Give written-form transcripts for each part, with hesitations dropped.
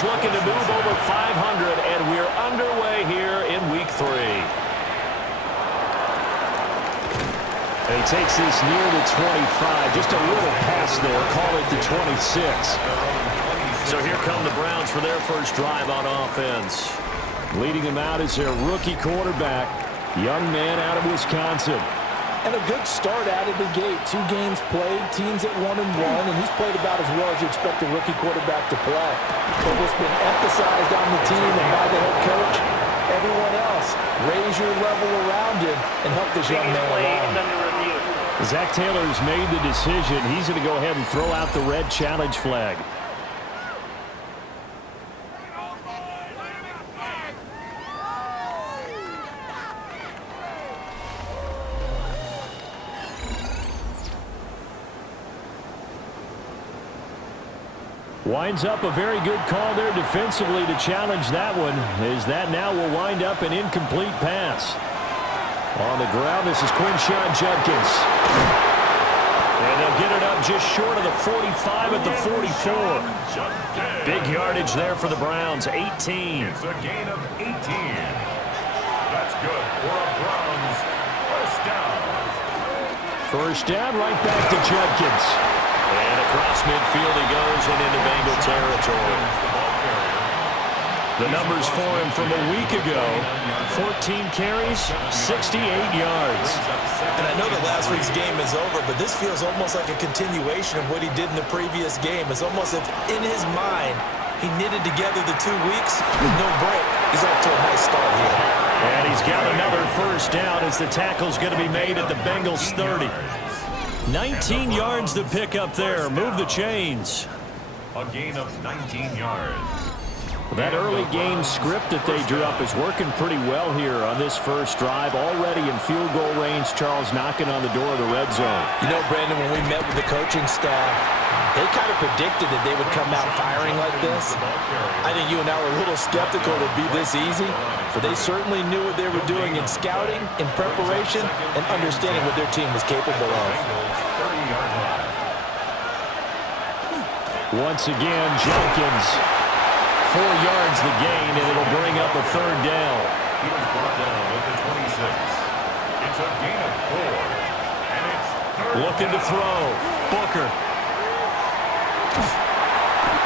Bengals looking to move over 500, and we're underway here in Week 3. He takes this near the 25. Just a little pass there. Call it the 26. So here come the Browns for their first drive on offense. Leading them out is their rookie quarterback, young man out of Wisconsin. And a good start out of the gate. 2 games played, teams at 1-1, and he's played about as well as you expect a rookie quarterback to play. But what's been emphasized on the team and by the head coach, everyone else, raise your level around him and help this young man along. Zach Taylor's made the decision. He's going to go ahead and throw out the red challenge flag. Winds up a very good call there defensively to challenge that one, as that now will wind up an incomplete pass. On the ground, this is Quinshawn Judkins. And they'll get it up just short of the 45 at the 44. Big yardage there for the Browns, 18. It's a gain of 18. That's good for a Browns first down. First down, right back to Judkins. And across midfield he goes and into Bengal territory. The numbers for him from a week ago, 14 carries, 68 yards. And I know that last week's game is over, but this feels almost like a continuation of what he did in the previous game. It's almost as if in his mind he knitted together the 2 weeks with no break. He's off to a nice start here. And he's got another first down as the tackle's going to be made at the Bengals 30. 19 yards to pick up there. Move the chains. A gain of 19 yards. That early game script that they drew up is working pretty well here on this first drive. Already in field goal range, Charles knocking on the door of the red zone. You know, Brandon, when we met with the coaching staff, they kind of predicted that they would come out firing like this. I think you and I were a little skeptical it would be this easy, but they certainly knew what they were doing in scouting, in preparation, and understanding what their team was capable of. Once again, Jenkins. 4 yards the gain, and it'll bring up a third down. He was brought down at the 26. It's a gain of 4. And it's third looking down. to throw. Booker.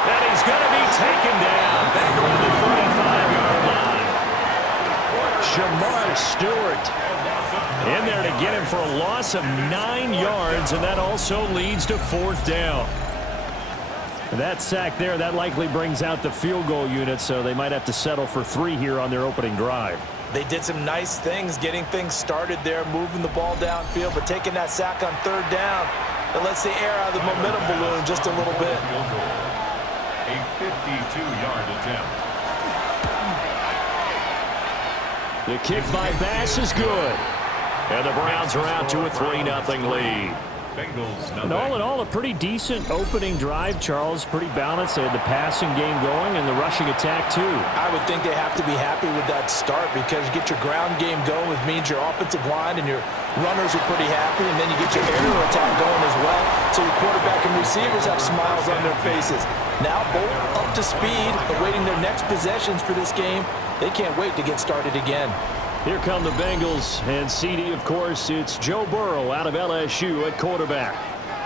And he's going to be taken down back around the 45-yard line. Shamar Stewart in there to get him for a loss of 9 yards, and that also leads to 4th down. That sack there, that likely brings out the field goal unit, so they might have to settle for 3 here on their opening drive. They did some nice things, getting things started there, moving the ball downfield, but taking that sack on 3rd down, that lets the air out of the momentum balloon just a little bit. A 52-yard attempt. The kick by Bass is good. And the Browns are out to a 3-0 lead. And all in all, a pretty decent opening drive, Charles. Pretty balanced. They had the passing game going and the rushing attack, too. I would think they have to be happy with that start because you get your ground game going, which means your offensive line and your runners are pretty happy, and then you get your aerial attack going as well. So your quarterback and receivers have smiles on their faces. Now both up to speed, awaiting their next possessions for this game. They can't wait to get started again. Here come the Bengals, and CD, of course, it's Joe Burrow out of LSU at quarterback.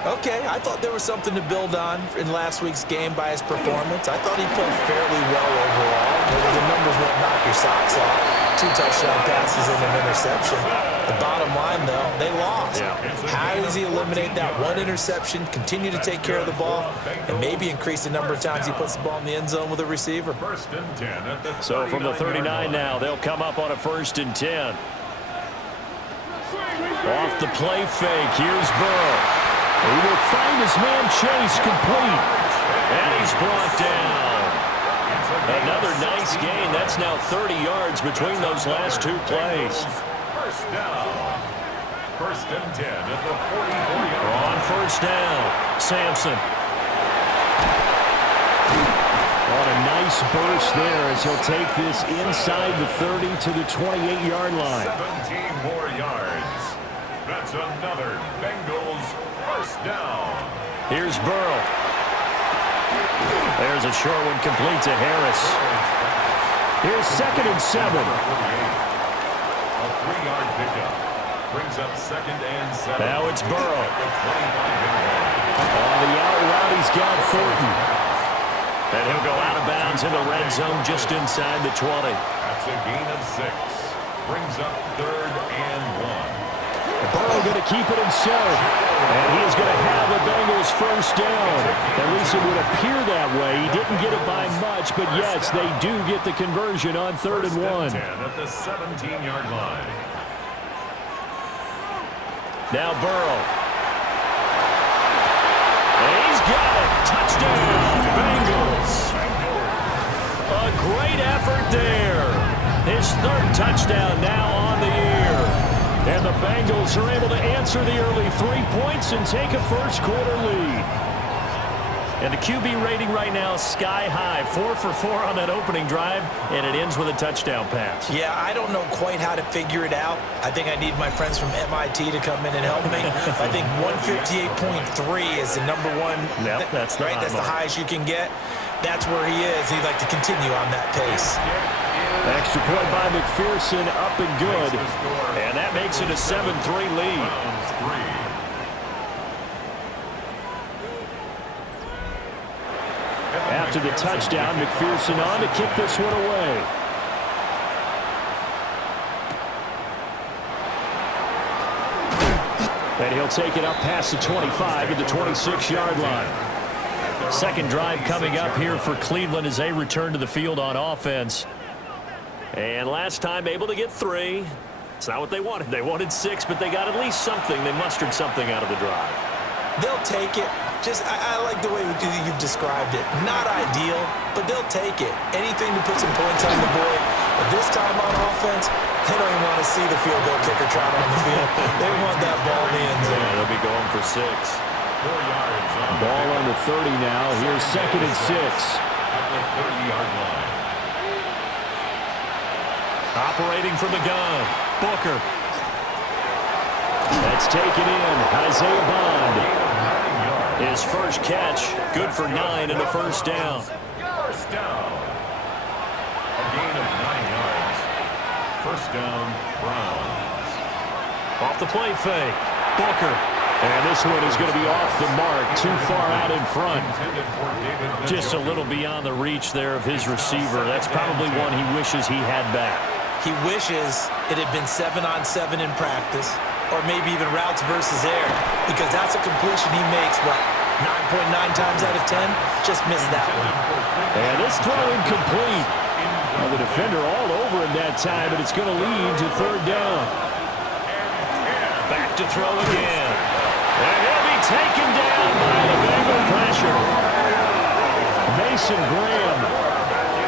Okay, I thought there was something to build on in last week's game by his performance. I thought he played fairly well overall. The numbers won't knock your socks off. 2 touchdown passes and an interception. The bottom line, though, they lost. How does he eliminate that 1 interception, continue to take care of the ball, and maybe increase the number of times he puts the ball in the end zone with a receiver? So from the 39 now, they'll come up on a 1st and 10. Off the play fake, here's Burrow. He will find his man Chase complete. And he's brought down. Another nice gain. That's now 30 yards between those last 2 plays. First down. 1st and 10 at the 44-yard line. On 1st down, Sampson. On a nice burst there as he'll take this inside the 30 to the 28-yard line. 17 more yards. That's another Bengals first down. Here's Burrow. There's a short one complete to Harris. Here's 2nd and 7. A 3-yard pickup. Brings up 2nd and 7. Now it's Burrow. On the out route, he's got Thornton. And he'll go out of bounds in the red zone just inside the 20. That's a gain of 6. Brings up 3rd and 1. Burrow going to keep it himself. And he is going to have the Bengals first down. At least it would appear that way. He didn't get it by much, but yes, they do get the conversion on 3rd and 1. 10 at the 17-yard line. Now Burrow. And he's got it. Touchdown, Bengals. A great effort there. His 3rd touchdown now on the year. And the Bengals are able to answer the early 3 points and take a first-quarter lead. And the QB rating right now is sky high. 4 for 4 on that opening drive, and it ends with a touchdown pass. Yeah, I don't know quite how to figure it out. I think I need my friends from MIT to come in and help me. I think 158.3 is the number one. Yep, that's the right. That's the highest you can get. That's where he is. He'd like to continue on that pace. Extra point by McPherson, up and good. And that makes it a 7-3 lead. After the touchdown, McPherson on to kick this one away. And he'll take it up past the 25 to the 26-yard line. Second drive coming up here for Cleveland as they return to the field on offense. And last time able to get 3. It's not what they wanted. They wanted 6, but they got at least something. They mustered something out of the drive. They'll take it. I like the way you've described it. Not ideal, but they'll take it. Anything to put some points on the board. But this time on offense, they don't even want to see the field goal kicker trot on the field. They want that ball in the end zone. Yeah, they'll be going for 6. 4 yards. Ball on the 30 now. Here's 2nd and 6. At the 30-yard line. Operating from the gun. Booker. That's taken in. Isaiah Bond. His first catch, good for 9 and a first down. First down. A gain of 9 yards. First down, Browns. Off the play fake. Booker. And this one is going to be off the mark, too far out in front. Just a little beyond the reach there of his receiver. That's probably one he wishes he had back. He wishes it had been 7-on-7 in practice, or maybe even routes versus air, because that's a completion he makes, what, 9.9 times out of 10? Just missed that one. And this throw incomplete. Well, the defender all over him that time, but it's going to lead to 3rd down. Back to throw again. And he'll be taken down by the Bengal pressure. Mason Graham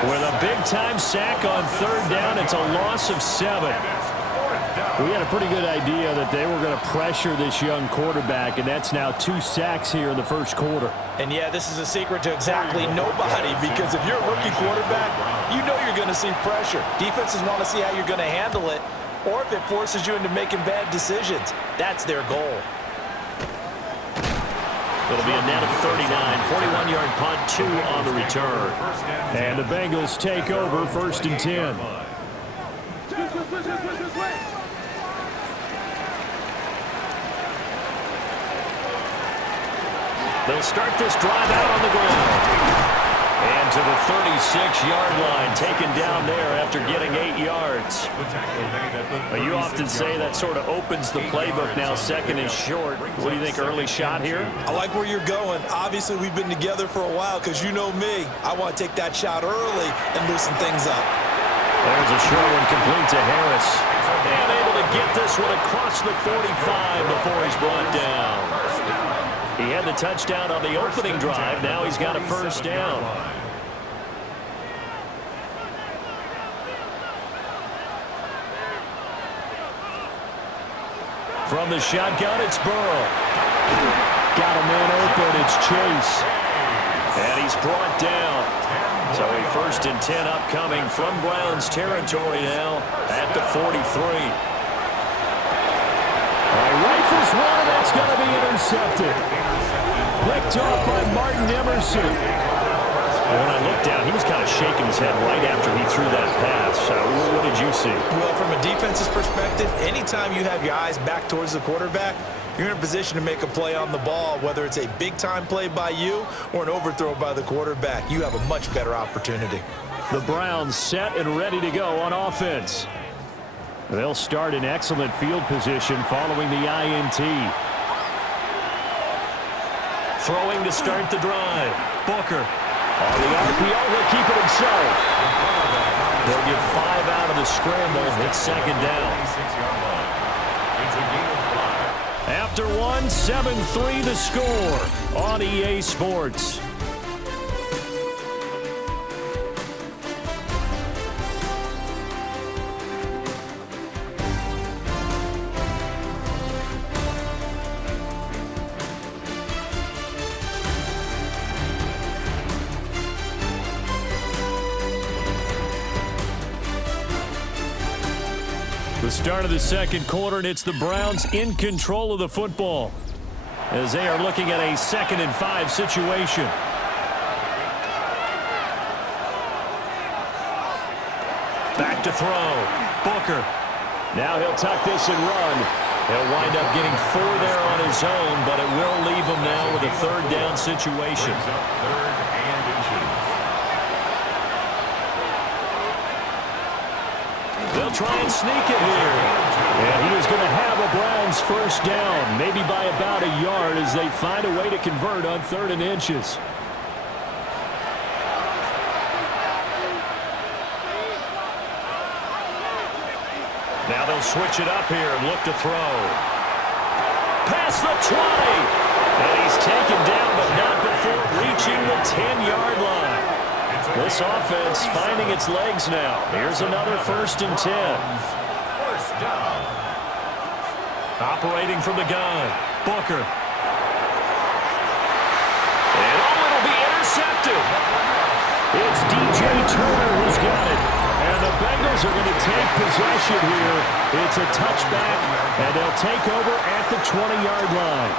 with a big-time sack on 3rd down. It's a loss of 7. We had a pretty good idea that they were going to pressure this young quarterback, and that's now 2 sacks here in the first quarter. And, yeah, this is a secret to exactly nobody, because if you're a rookie quarterback, you know you're going to see pressure. Defenses want to see how you're going to handle it, or if it forces you into making bad decisions. That's their goal. It'll be a net of 39, 41-yard punt, 2 on the return. And the Bengals take over 1st and 10. They'll start this drive out on the ground. And to the 36-yard line, taken down there after getting 8 yards. You often say that sort of opens the playbook now. 2nd is short. What do you think, early shot here? I like where you're going. Obviously, we've been together for a while, because you know me. I want to take that shot early and loosen things up. There's a short one complete to Harris. And able to get this one across the 45 before he's brought down. He had the touchdown on the opening drive. Now he's got a first down. From the shotgun, it's Burrow. Got a man open. It's Chase. And he's brought down. So a 1st and 10 upcoming from Browns territory now at the 43. Rifles one, that's going to be intercepted. Picked off by Martin Emerson. When I looked down, he was kind of shaking his head right after he threw that pass. What did you see? Well, from a defense's perspective, anytime you have your eyes back towards the quarterback, you're in a position to make a play on the ball, whether it's a big-time play by you or an overthrow by the quarterback. You have a much better opportunity. The Browns set and ready to go on offense. They'll start in excellent field position following the INT. Throwing to start the drive. Booker. On the RPO, he'll keep it himself. They'll get 5 out of the scramble. It's second down. After one, 7-3 the score on EA Sports. The start of the second quarter, and it's the Browns in control of the football as they are looking at a 2nd and 5 situation. Back to throw. Booker. Now he'll tuck this and run. He'll wind up getting 4 there on his own, but it will leave him now with a 3rd down situation. They'll try and sneak it here. And he is going to have a Browns 1st down, maybe by about a yard as they find a way to convert on 3rd and inches. Now they'll switch it up here and look to throw. Past the 20. And he's taken down, but not before reaching the 10-yard line. This offense finding its legs now. Here's another 1st and 10. Operating from the gun. Booker. And it'll be intercepted. It's DJ Turner who's got it. And the Bengals are going to take possession here. It's a touchback, and they'll take over at the 20-yard line.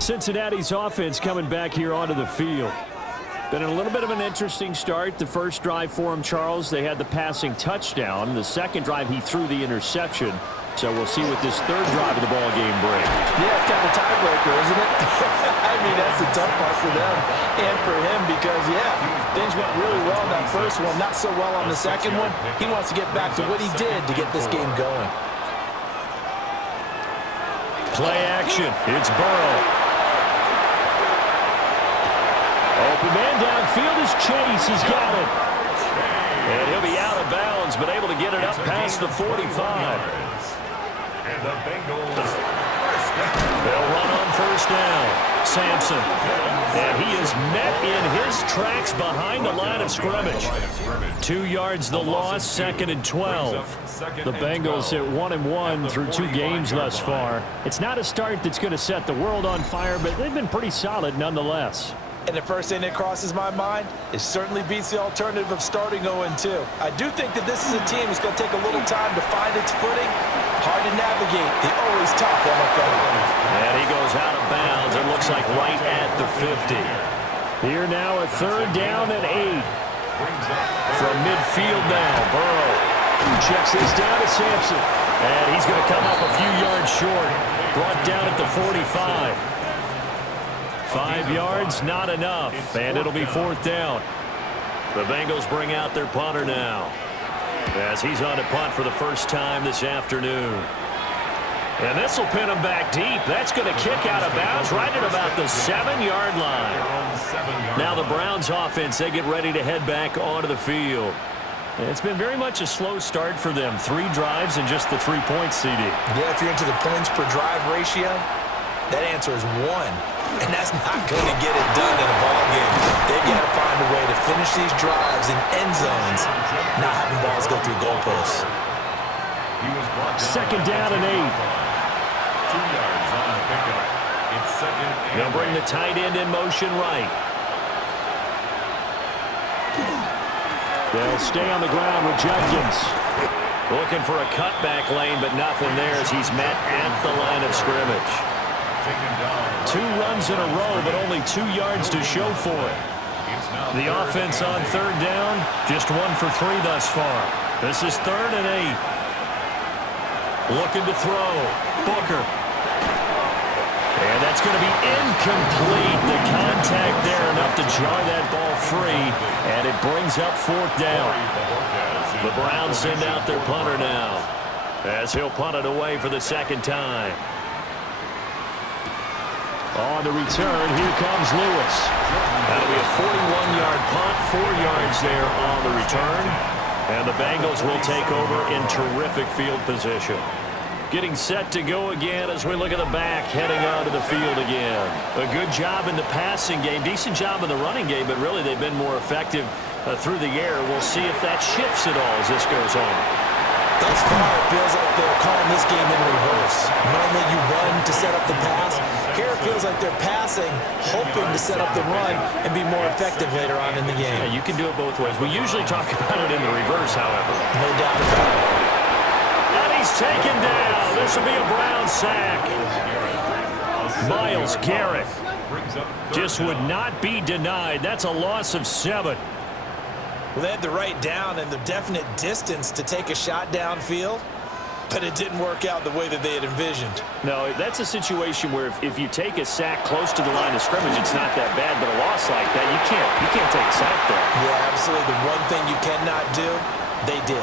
Cincinnati's offense coming back here onto the field. Been a little bit of an interesting start. The first drive for him, Charles, they had the passing touchdown. The second drive, he threw the interception. So we'll see what this 3rd drive of the ball game brings. Yeah, it's kind of a tiebreaker, isn't it? I mean, that's the tough part for them and for him because, yeah, things went really well in that first one, not so well on the second one. He wants to get back to what he did to get this game going. Play action. It's Burrow. Open man downfield is Chase. He's got it. And he'll be out of bounds, but able to get it up past the 45. And the Bengals. They'll run on 1st down. Sampson. And he is met in his tracks behind the line of scrimmage. 2 yards the loss, 2nd and 12. The Bengals at 1-1 through 2 games thus far. It's not a start that's going to set the world on fire, but they've been pretty solid nonetheless. And the first thing that crosses my mind, it certainly beats the alternative of starting 0-2. I do think that this is a team that's going to take a little time to find its footing. Hard to navigate. The always tough NFL. And he goes out of bounds. It looks like right at the 50. Here now a 3rd down and 8. From midfield now, Burrow checks this down to Sampson. And he's going to come up a few yards short. Brought down at the 45. 5 yards, not enough, and it'll be 4th down. The Bengals bring out their punter now as he's on to punt for the first time this afternoon. And this will pin him back deep. That's going to kick out of bounds right at about the 7-yard line. Now the Browns offense, they get ready to head back onto the field. It's been very much a slow start for them. 3 drives and just the 3 points, CD. Yeah, if you're into the points per drive ratio, that answer is 1. And that's not going to get it done in a ball game. They've got to find a way to finish these drives in end zones, not having balls go through goalposts. 2nd down and 8. 2 yards on the pickup. It's 2nd and They'll bring the tight end in motion right. They'll stay on the ground with Judkins. Looking for a cutback lane, but nothing there as he's met at the line of scrimmage. 2 runs in a row, but only 2 yards to show for it. The offense on third down, just 1 for 3 thus far. This is 3rd and 8. Looking to throw. Booker. And that's going to be incomplete. The contact there enough to jar that ball free, and it brings up 4th down. The Browns send out their punter now as he'll punt it away for the 2nd time. On the return, here comes Lewis. That'll be a 41-yard punt, 4 yards there on the return. And the Bengals will take over in terrific field position. Getting set to go again as we look at the back, heading onto the field again. A good job in the passing game, decent job in the running game, but really they've been more effective through the air. We'll see if that shifts at all as this goes on. Thus far, it feels like they're calling this game in reverse. Normally you run to set up the pass. Here it feels like they're passing, hoping to set up the run and be more effective later on in the game. Yeah, you can do it both ways. We usually talk about it in the reverse, however. No doubt about it. And he's taken down. This will be a Brown sack. Myles Garrett just would not be denied. That's a loss of 7. Well, they had the right down and the definite distance to take a shot downfield, but it didn't work out the way that they had envisioned. No, that's a situation where if you take a sack close to the line of scrimmage, it's not that bad, but a loss like that, you can't take a sack there. Yeah, absolutely. The one thing you cannot do, they did.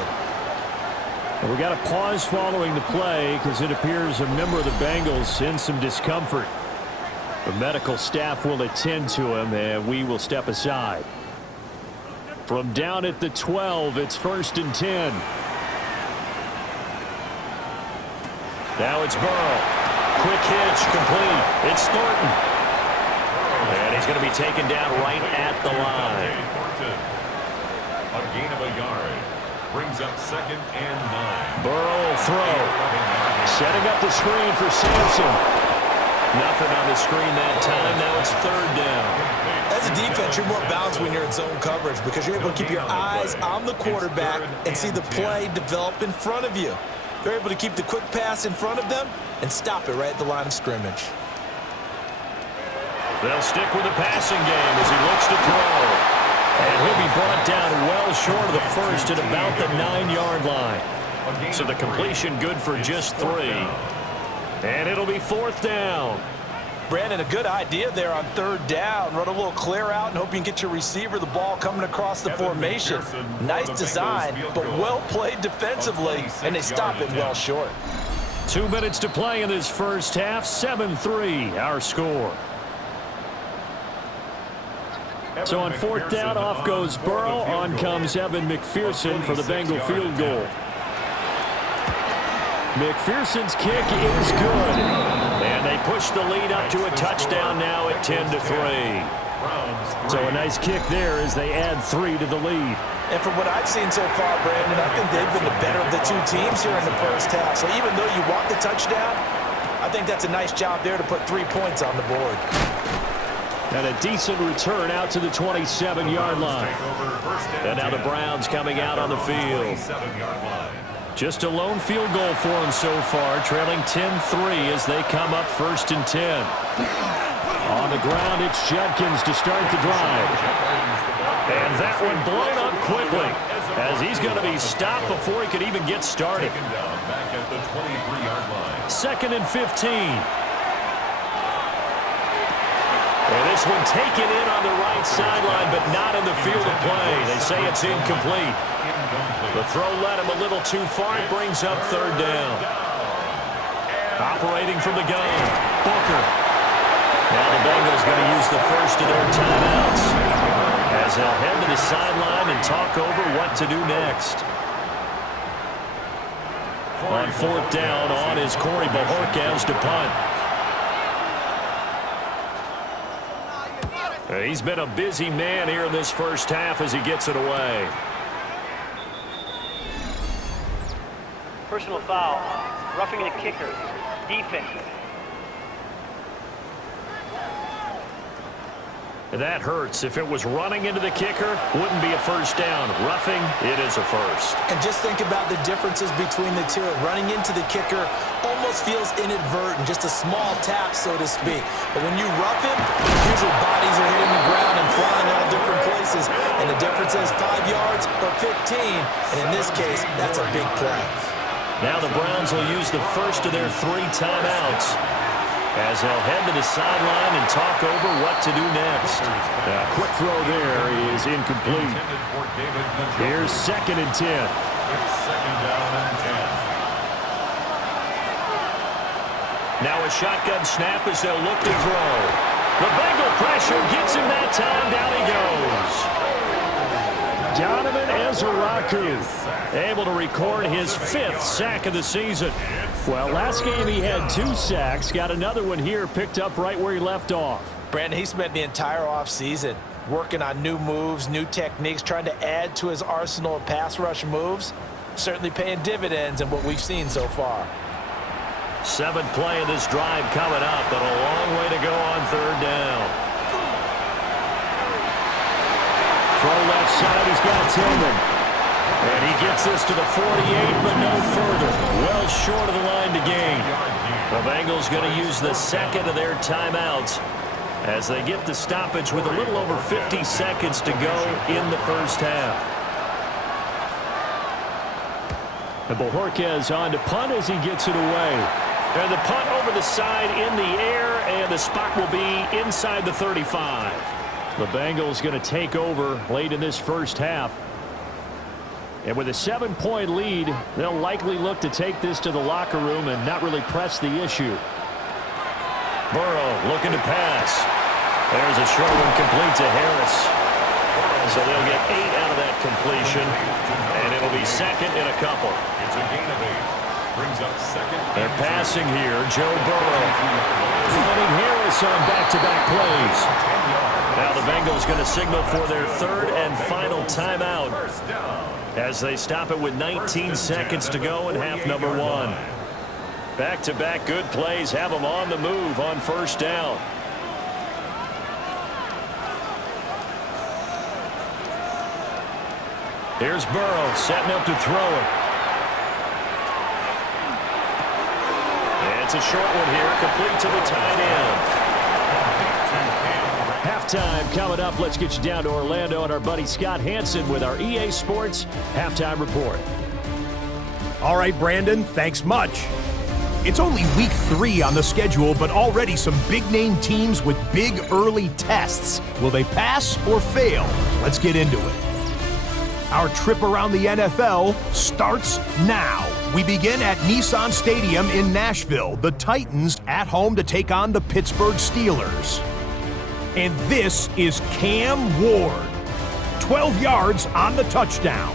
We got a pause following the play because it appears a member of the Bengals in some discomfort. The medical staff will attend to him, and we will step aside. From down at the 12, it's 1st and 10. Now it's Burrow. Quick hitch, complete. It's Thornton. And he's going to be taken down right at the line. A gain of a yard. Brings up 2nd and 9. Burrow will throw. Setting up the screen for Sampson. Nothing on the screen that time. Now it's 3rd down. As a defense, you're more balanced when you're in zone coverage because you're able to keep your eyes on the quarterback and see the play develop in front of you. They're able to keep the quick pass in front of them and stop it right at the line of scrimmage. They'll stick with the passing game as he looks to throw. And he'll be brought down well short of the first at about the 9-yard line. So the completion good for just 3. And it'll be 4th down. Brandon, a good idea there on 3rd down. Run a little clear out and hope you can get your receiver the ball coming across the formation. Nice design, but well played defensively, and they stop it well short. 2 minutes to play in this first half. 7-3, our score. So on 4th down, off goes Burrow. On comes Evan McPherson for the Bengal field goal. McPherson's kick is good. And they push the lead up to a touchdown now at 10-3. So a nice kick there as they add 3 to the lead. And from what I've seen so far, Brandon, I think they've been the better of the 2 teams here in the first half. So even though you want the touchdown, I think that's a nice job there to put 3 points on the board. And a decent return out to the 27-yard line. And now the Browns coming out on the field. Just a lone field goal for them so far, trailing 10-3 as they come up 1st and 10. On the ground, it's Judkins to start the drive. And that one blown up quickly as he's going to be stopped before he could even get started. 2nd and 15. And this one taken in on the right sideline, but not in the field of play. They say it's incomplete. The throw led him a little too far. It brings up 3rd down. Operating from the gun, Booker. Now the Bengals going to use the first of their timeouts as they'll head to the sideline and talk over what to do next. On 4th down, on is Corey Bojorquez to punt. He's been a busy man here in this first half as he gets it away. Personal foul, roughing the kicker, defense. That hurts. If it was running into the kicker, wouldn't be a first down. Roughing, it is a first. And just think about the differences between the two. Running into the kicker almost feels inadvertent, just a small tap, so to speak. But when you rough him, usually bodies are hitting the ground and flying all different places. And the difference is 5 yards or 15. And in this case, that's a big play. Now the Browns will use the first of their 3 timeouts as they'll head to the sideline and talk over what to do next. A quick throw there is incomplete. Here's 2nd and 10. It's 2nd down and 10. Now a shotgun snap as they'll look to throw. The Bengal pressure gets him that time. Down he goes. Donovan Ezeraku able to record his 5th sack of the season. Well, last game he had 2 sacks. Got another one here picked up right where he left off. Brandon, he spent the entire offseason working on new moves, new techniques, trying to add to his arsenal of pass rush moves. Certainly paying dividends in what we've seen so far. 7th play of this drive coming up, but a long way to go on 3rd down. From left side, he's got Tillman. And he gets this to the 48, but no further. Well short of the line to gain. The Bengals going to use the 2nd of their timeouts as they get the stoppage with a little over 50 seconds to go in the first half. And Bojorquez on to punt as he gets it away. And the punt over the side in the air, and the spot will be inside the 35. The Bengals going to take over late in this first half. And with a 7-point lead, they'll likely look to take this to the locker room and not really press the issue. Burrow looking to pass. There's a short one complete to Harris. So they'll get 8 out of that completion, and it'll be 2nd and a couple. It's a gain of 8. Brings up 2nd. They're passing here. Joe Burrow finding Harris on back-to-back plays. Now the Bengals going to signal for their 3rd and final timeout as they stop it with 19 seconds to go in half number 1. Back-to-back good plays have them on the move on 1st down. Here's Burrow setting up to throw it. And it's a short one here, complete to the tight end. Halftime coming up. Let's get you down to Orlando and our buddy Scott Hansen with our EA Sports Halftime Report. All right, Brandon, thanks much. It's only week 3 on the schedule, but already some big-name teams with big early tests. Will they pass or fail? Let's get into it. Our trip around the NFL starts now. We begin at Nissan Stadium in Nashville. The Titans at home to take on the Pittsburgh Steelers. And this is Cam Ward. 12 yards on the touchdown.